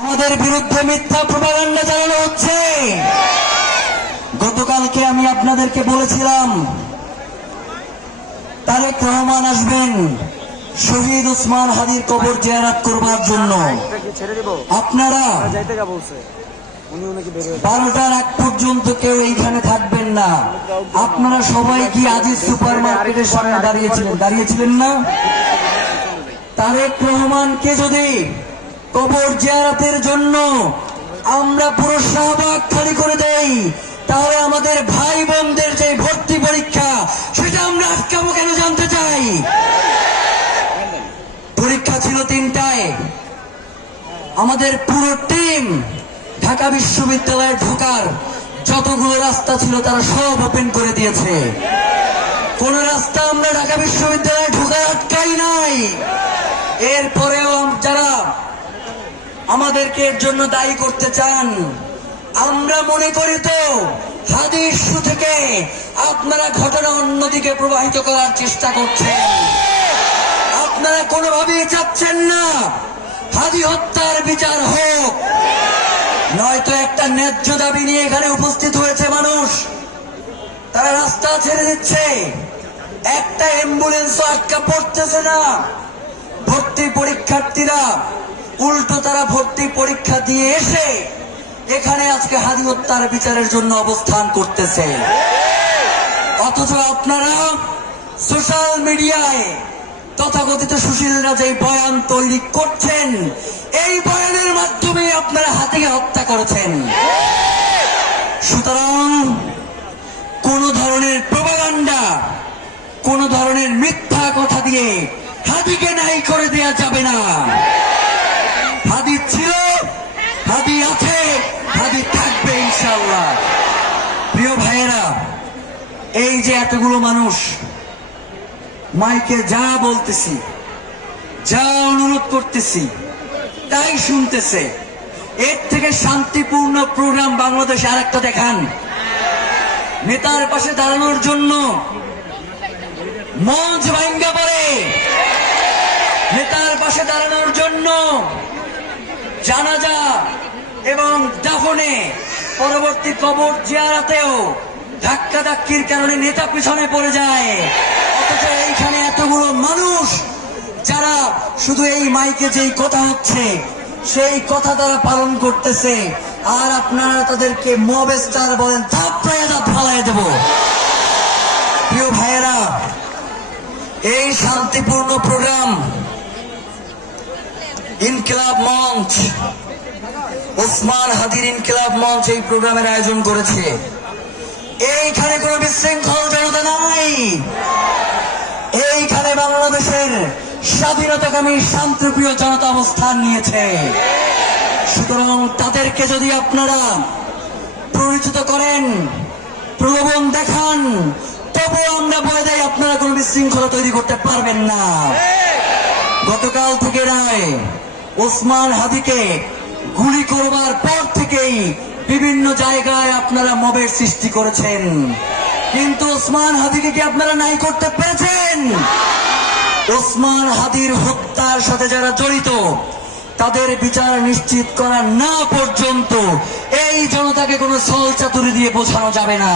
আমাদের বিরুদ্ধে মিথ্যা প্রপাগান্ডা চালানো হচ্ছে। গতকালকে আমি আপনাদেরকে বলেছিলাম তারেক রহমান আসবেন শহীদ ওসমান হাদির কবর জিয়ারত করবার জন্য। আপনারা 12টার আগ পর্যন্ত কেউ এইখানে থাকবেন না। আপনারা সবাই কি আজিজ সুপার মার্কেটের সামনে দাঁড়িয়েছিলেন না? তারেক রহমানকে যদি কবর জিয়ারতের জন্য আমরা পুরো শাহবাগ খালি করে দেই, তাহলে আমাদের ভাই বোনদের যে ভর্তি পরীক্ষা সেটা আমরা আটকাবো কেন জানতে চাই। পরীক্ষা ছিল 3টায়। আমাদের পুরো টিম ঢাকা বিশ্ববিদ্যালয়ে ঢোকার যতগুলো রাস্তা ছিল তারা সব ওপেন করে দিয়েছে। কোন রাস্তা আমরা ঢাকা বিশ্ববিদ্যালয়ে ঢোকার আটকাই নাই। এরপরেও যারা আমাদেরকে এর জন্য দায়ী করতে চান, আমরা মনে করি তো হাদি ইস্যু থেকে আপনারা ঘটনা অন্যদিকে প্রবাহিত করার চেষ্টা করছেন। আপনারা কোনোভাবেই চাচ্ছেন না হাদি হত্যার বিচার হোক। নয়তো একটা ন্যায্য দাবি নিয়ে এখানে উপস্থিত হয়েছে মানুষ, তারা রাস্তা ছেড়ে দিচ্ছে, একটা অ্যাম্বুলেন্সও আটকা পড়তেছে না। ভর্তি পরীক্ষার্থীরা উল্টো তারা ভর্তি পরীক্ষা দিয়ে এসে এখানে আজকে হাদি হত্যার বিচারের জন্য অবস্থান করতেছে। অথচ আপনারা সোশ্যাল মিডিয়ায় তথাকথিত সুশীলরা যে বয়ান তৈরি করছেন, এই বয়ানের মাধ্যমে আপনারা হাদিকে হত্যা করেছেন। সুতরাং কোন ধরনের প্রপাগান্ডা, কোন ধরনের মিথ্যা কথা দিয়ে হাদিকে নাই করে দেয়া যাবে না। হাদি ছিল, হাদি আছে, হাদি থাকবে ইনশাআল্লাহ। প্রিয় ভাইয়েরা, এই যে এতগুলো মানুষ মাইকে যা বলতেছি, যা অনুরোধ করতেছি তাই শুনতেছে, এর থেকে শান্তিপূর্ণ প্রোগ্রাম বাংলাদেশে আরেকটা দেখান। নেতার পাশে দাঁড়ানোর জন্য মঞ্চ ভাঙ্গা পড়ে, নেতার পাশে দাঁড়ানোর জন্য জানাজা এবং দাফনে পরবর্তী কবর জিয়ারতেও ধাক্কা ধাক্কির কারণে নেতা পিছনে পড়ে যায়। অথচ এইখানে এতগুলো মানুষ যারা শুধু এই মাইকে যেই কথা হচ্ছে সেই কথা তারা পালন করতেছে, আর আপনারা তাদেরকে মব স্টার বলেন, থাপড়াইয়া ফালাই দেব। প্রিয় ভাইয়েরা, এই শান্তিপূর্ণ প্রোগ্রাম ইনকিলাব মঞ্চ, ওসমান হাদির ইনকিলাব মঞ্চ এই প্রোগ্রামের আয়োজন করেছে। এইখানে কোন বিশৃঙ্খল জনতা নাই। এইখানে বাংলাদেশের স্বাধীনতাকামী শান্তিপ্রিয় জনতা অবস্থান নিয়েছে। সুতরাং তাদেরকে যদি আপনারা পরিচিত করেন, প্রলোভন দেখান, তবুও আমরা বলে দেই আপনারা কোন বিশৃঙ্খলা তৈরি করতে পারবেন না। গতকাল থেকে রায় ওসমান হাদিকে গুলি করবার পর থেকেই বিভিন্ন জায়গায় আপনারা মবের সৃষ্টি করেছেন, কিন্তু ওসমান হাদিকে কি আপনারা নাই করতে পেরেছেন? ওসমান হাদির হত্যার সাথে যারা জড়িত তাদের বিচার নিশ্চিত করা না পর্যন্ত এই জনতাকে কোনো ছল চাতুরি দিয়ে বোঝানো যাবে না।